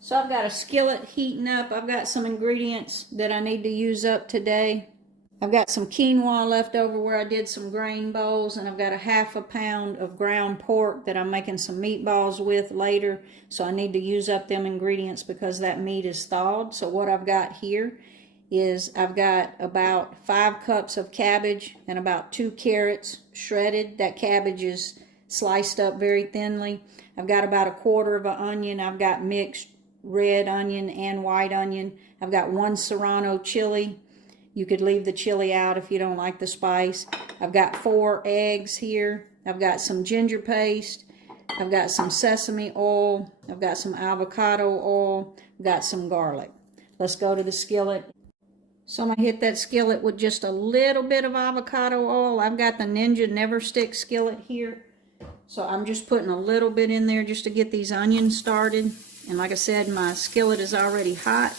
So I've got a skillet heating up. I've got some ingredients that I need to use up today. I've got some quinoa left over where I did some grain bowls, and I've got a ½ pound of ground pork that I'm making some meatballs with later. So I need to use up them ingredients because that meat is thawed. So what I've got here is I've got about 5 cups of cabbage and about 2 carrots shredded. That cabbage is sliced up very thinly. I've got about 1/4 of an onion. I've got mixed red onion and white onion. I've got 1 serrano chili. You could leave the chili out if you don't like the spice. I've got 4 eggs here. I've got some ginger paste. I've got some sesame oil. I've got some avocado oil. I've got some garlic. Let's go to the skillet. So I'm going to hit that skillet with just a little bit of avocado oil. I've got the Ninja Neverstick Skillet here. So I'm just putting a little bit in there just to get these onions started. And like I said, my skillet is already hot.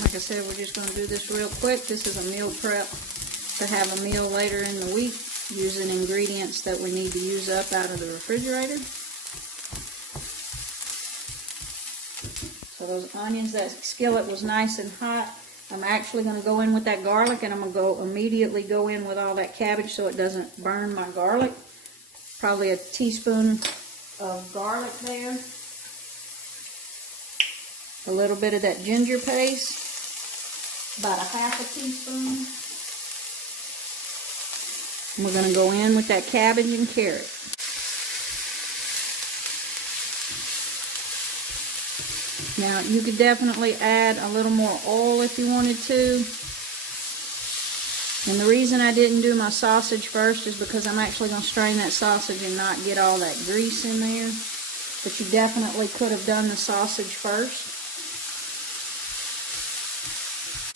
Like I said, we're just going to do this real quick. This is a meal prep to have a meal later in the week using ingredients that we need to use up out of the refrigerator. So those onions, that skillet was nice and hot. I'm actually going to go in with that garlic, and I'm going to immediately go in with all that cabbage so it doesn't burn my garlic. Probably a teaspoon of garlic there. A little bit of that ginger paste, about a ½ teaspoon. And we're going to go in with that cabbage and carrot. Now, you could definitely add a little more oil if you wanted to. And the reason I didn't do my sausage first is because I'm actually going to strain that sausage and not get all that grease in there. But you definitely could have done the sausage first.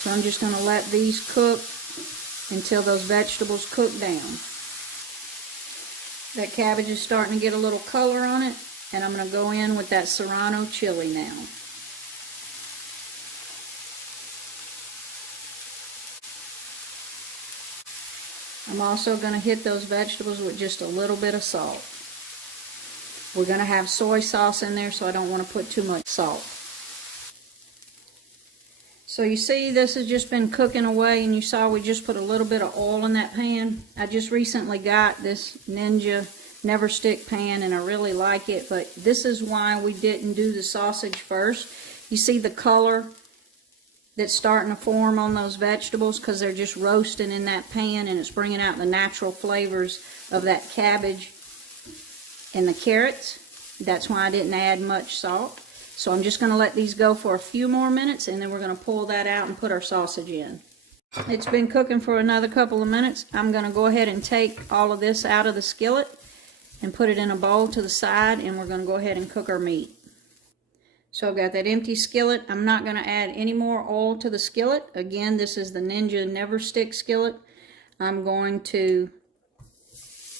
So I'm just going to let these cook until those vegetables cook down. That cabbage is starting to get a little color on it, and I'm going to go in with that serrano chili now. I'm also going to hit those vegetables with just a little bit of salt. We're going to have soy sauce in there, so I don't want to put too much salt. So you see, this has just been cooking away, and you saw we just put a little bit of oil in that pan. I just recently got this Ninja Neverstick pan, and I really like it, but this is why we didn't do the sausage first. You see the color that's starting to form on those vegetables because they're just roasting in that pan, and it's bringing out the natural flavors of that cabbage and the carrots. That's why I didn't add much salt. So I'm just going to let these go for a few more minutes, and then we're going to pull that out and put our sausage in. It's been cooking for another couple of minutes. I'm going to go ahead and take all of this out of the skillet and put it in a bowl to the side, and we're going to go ahead and cook our meat. So I've got that empty skillet. I'm not going to add any more oil to the skillet. Again, this is the Ninja Neverstick Skillet. I'm going to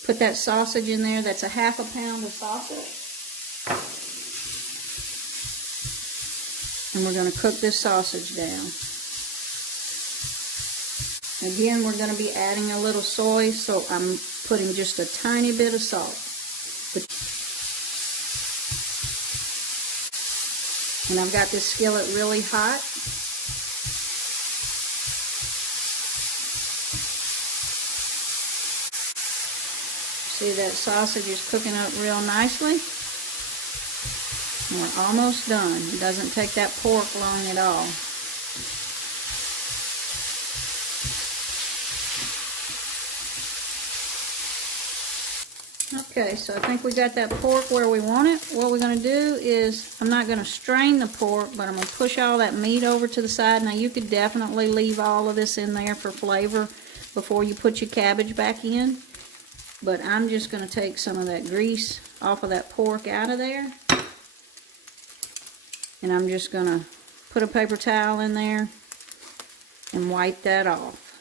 put that sausage in there. That's a ½ pound of sausage. And we're going to cook this sausage down. Again, we're going to be adding a little soy, so I'm putting just a tiny bit of salt. And I've got this skillet really hot. See, that sausage is cooking up real nicely. And we're almost done. It doesn't take that pork long at all. Okay, so I think we got that pork where we want it. What we're going to do is, I'm not going to strain the pork, but I'm going to push all that meat over to the side. Now, you could definitely leave all of this in there for flavor before you put your cabbage back in. But I'm just going to take some of that grease off of that pork out of there. And I'm just going to put a paper towel in there and wipe that off.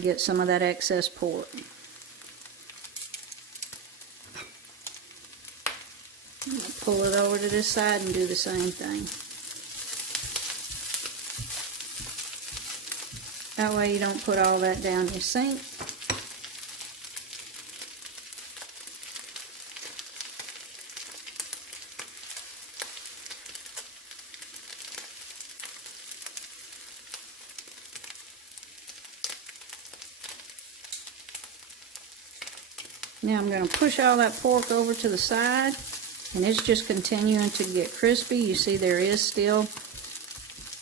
Get some of that excess pork. I'm going to pull it over to this side and do the same thing. That way you don't put all that down your sink. Now I'm going to push all that pork over to the side, and it's just continuing to get crispy. You see there is still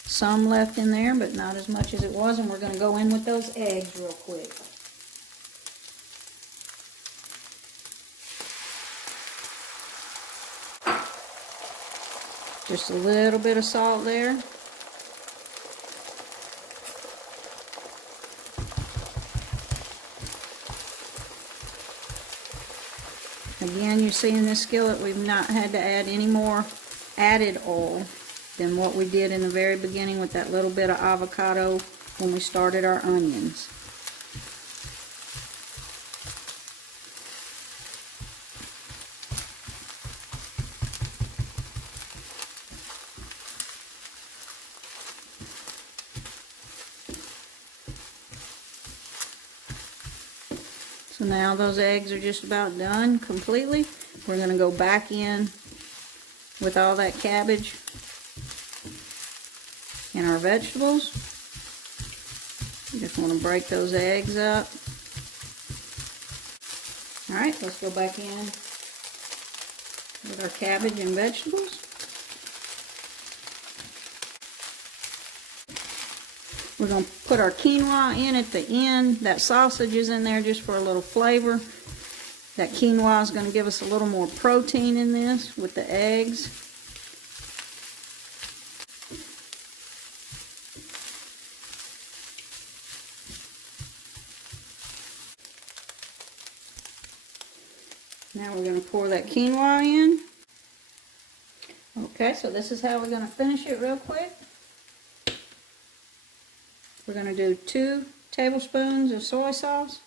some left in there, but not as much as it was, and we're going to go in with those eggs real quick. Just a little bit of salt there. Again, you see in this skillet we've not had to add any more added oil than what we did in the very beginning with that little bit of avocado when we started our onions. So now those eggs are just about done completely. We're going to go back in with all that cabbage and our vegetables. You just want to break those eggs up. Alright, let's go back in with our cabbage and vegetables. We're going to put our quinoa in at the end. That sausage is in there just for a little flavor. That quinoa is going to give us a little more protein in this with the eggs. Now we're going to pour that quinoa in. Okay, so this is how we're going to finish it real quick. We're going to do 2 tablespoons of soy sauce.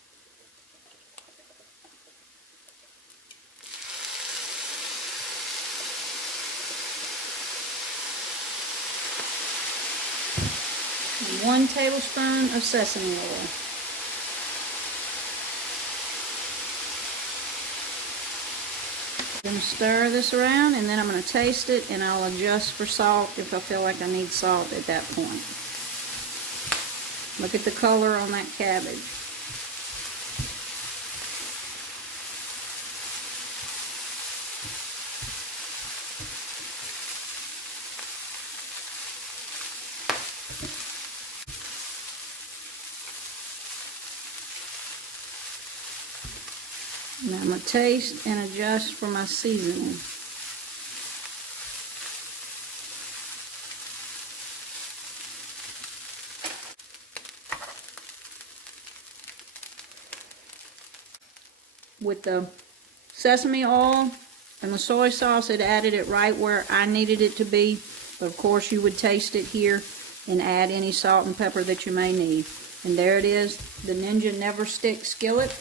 And 1 tablespoon of sesame oil. I'm going to stir this around, and then I'm going to taste it, and I'll adjust for salt if I feel like I need salt at that point. Look at the color on that cabbage. Now I'm going to taste and adjust for my seasoning. With the sesame oil and the soy sauce, it added it right where I needed it to be. But of course you would taste it here and add any salt and pepper that you may need. And there it is, the Ninja Neverstick Skillet.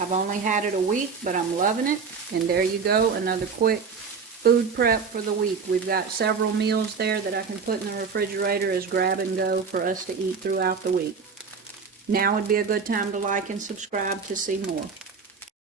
I've only had it a week, but I'm loving it. And there you go, another quick food prep for the week. We've got several meals there that I can put in the refrigerator as grab and go for us to eat throughout the week. Now would be a good time to like and subscribe to see more.